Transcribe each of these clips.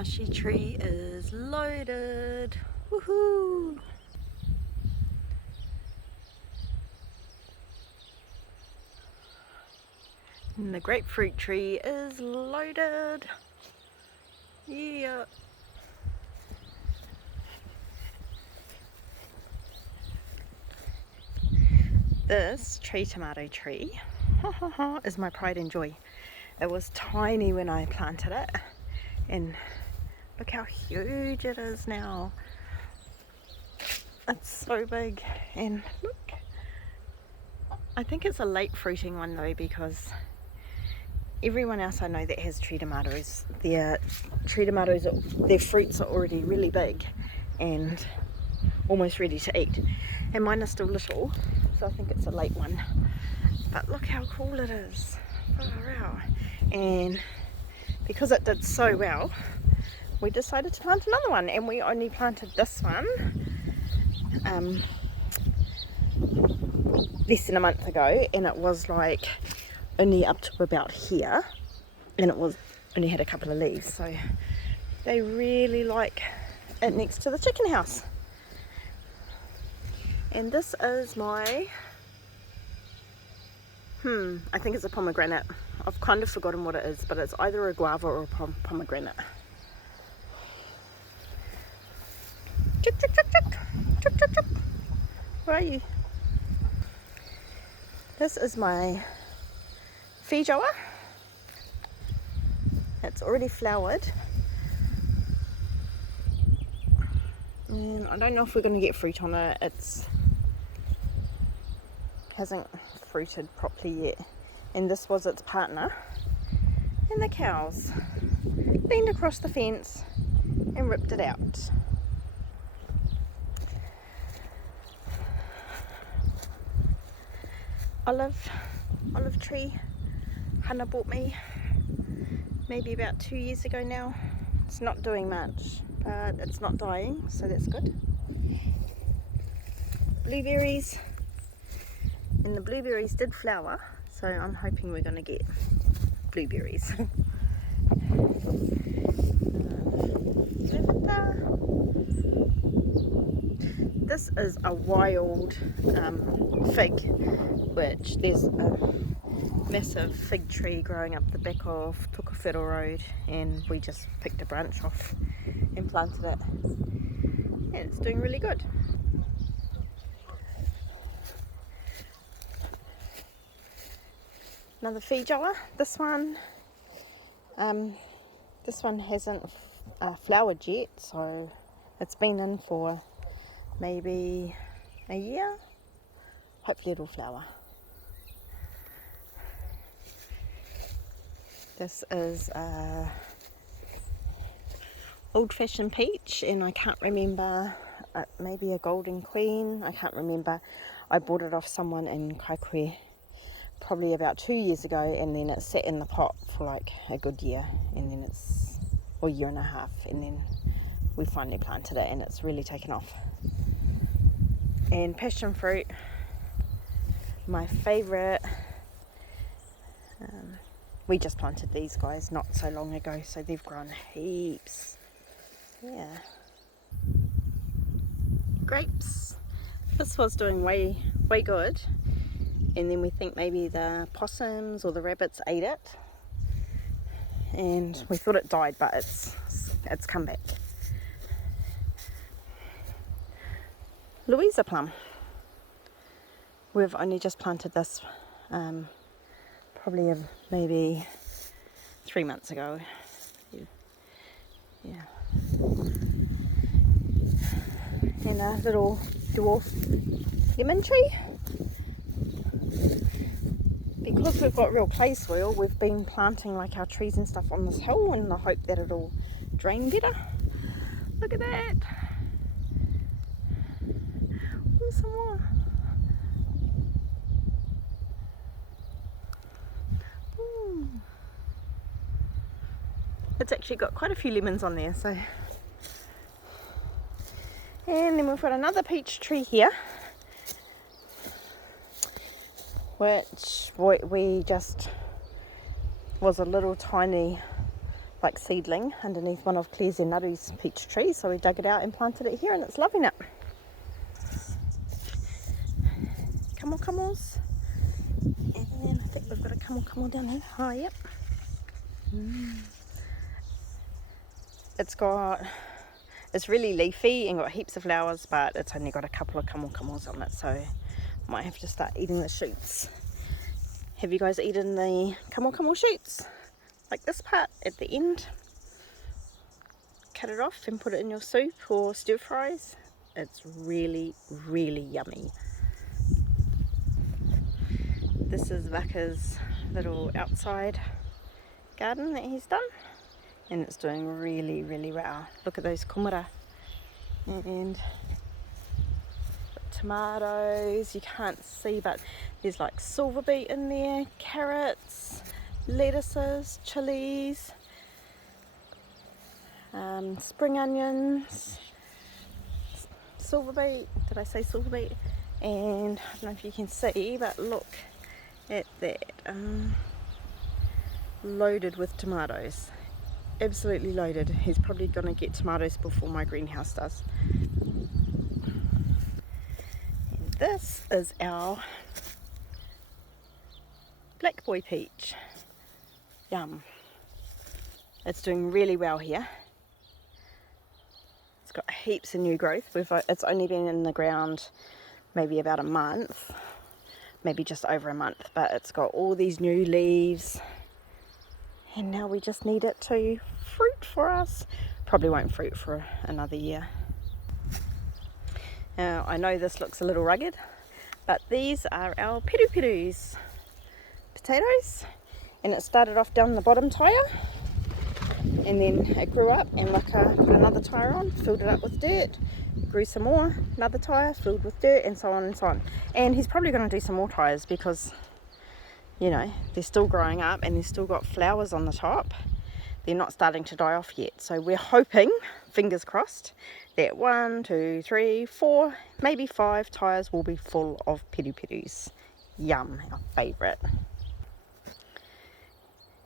Ashi tree is loaded. Woohoo! And the grapefruit tree is loaded. Yeah. This tree tomato tree is my pride and joy. It was tiny when I planted it, and look how huge it is now. It's so big, and look, I think it's a late fruiting one though, because everyone else I know that has tree tomatoes, their fruits are already really big and almost ready to eat, and mine are still little, so I think it's a late one. But look how cool it is. Far out. And because it did so well, we decided to plant another one, and we only planted this one less than a month ago, and it was like only up to about here, and it was only had a couple of leaves, so they really like it next to the chicken house. And this is my I think it's a pomegranate. I've kind of forgotten what it is, but it's either a guava or a pomegranate. Chuk, chuk, chuk, chuk. Chuk, chuk, chuk. Where are you? This is my feijoa. It's already flowered. And I don't know if we're going to get fruit on it. It's hasn't fruited properly yet. And this was its partner. And the cows leaned across the fence and ripped it out. Olive tree Hannah bought me maybe about 2 years ago now. It's not doing much, but it's not dying, so that's good. Blueberries, and the blueberries did flower, so I'm hoping we're going to get blueberries. This is a wild fig, which there's a massive fig tree growing up the back of Tukawhero Road, and we just picked a branch off and planted it, and it's doing really good. Another feijoa. This one hasn't flowered yet, so it's been in for maybe a year. Hopefully it'll flower. This is old-fashioned peach, and I can't remember, maybe a golden queen, I can't remember. I bought it off someone in Kaikohe probably about 2 years ago, and then it sat in the pot for like a good year, and then or year and a half, and then we finally planted it, and it's really taken off. And passion fruit, my favourite. We just planted these guys not so long ago, so they've grown heaps. Yeah. Grapes. This was doing way good, and then we think maybe the possums or the rabbits ate it, and we thought it died, but it's come back. Louisa plum. We've only just planted this probably maybe 3 months ago. Yeah. And a little dwarf lemon tree. Because we've got real clay soil, we've been planting like our trees and stuff on this hill in the hope that it'll drain better. Look at that. Oh, some more. Ooh. It's actually got quite a few lemons on there, so. And then we've got another peach tree here, which we just was a little tiny like seedling underneath one of Claire's and Naru's peach trees, so we dug it out and planted it here, and it's loving it. Camels. And then I think we've got a camel down here. Oh, yep. It's really leafy and got heaps of flowers, but it's only got a couple of camels on it, so I might have to start eating the shoots. Have you guys eaten the camel shoots? Like this part at the end? Cut it off and put it in your soup or stir fries. It's really, really yummy. This is Vaka's little outside garden that he's done, and it's doing really, really well. Look at those kumara and tomatoes. You can't see, but there's like silver beet in there, carrots, lettuces, chilies, spring onions, silver beet. Did I say silver beet? And I don't know if you can see, but look at that. Loaded with tomatoes. Absolutely loaded. He's probably going to get tomatoes before my greenhouse does. And this is our black boy peach. Yum. It's doing really well here. It's got heaps of new growth. It's only been in the ground maybe about a month, maybe just over a month, but it's got all these new leaves. And now we just need it to fruit for us. Probably won't fruit for another year. Now, I know this looks a little rugged, but these are our piru-pirus potatoes. And it started off down the bottom tire, and then it grew up, and Raka put another tire on, filled it up with dirt, grew some more, another tire filled with dirt, and so on and so on. And he's probably going to do some more tires because, you know, they're still growing up and they've still got flowers on the top. They're not starting to die off yet. So we're hoping, fingers crossed, that 1, 2, 3, 4, maybe 5 tyres will be full of piru-pirus. Yum, our favourite.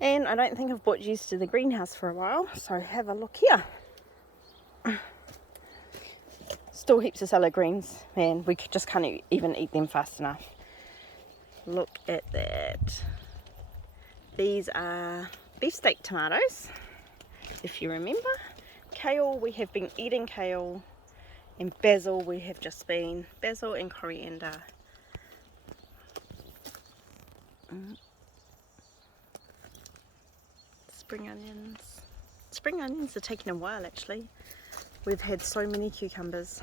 And I don't think I've brought you to the greenhouse for a while, so have a look here. Still heaps of salad greens, man. We just can't even eat them fast enough. Look at that. These are beefsteak tomatoes, if you remember. Kale, we have been eating kale. And basil, we have just been basil and coriander. Spring onions. Spring onions are taking a while actually. We've had so many cucumbers.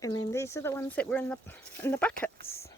And then these are the ones that were in the buckets.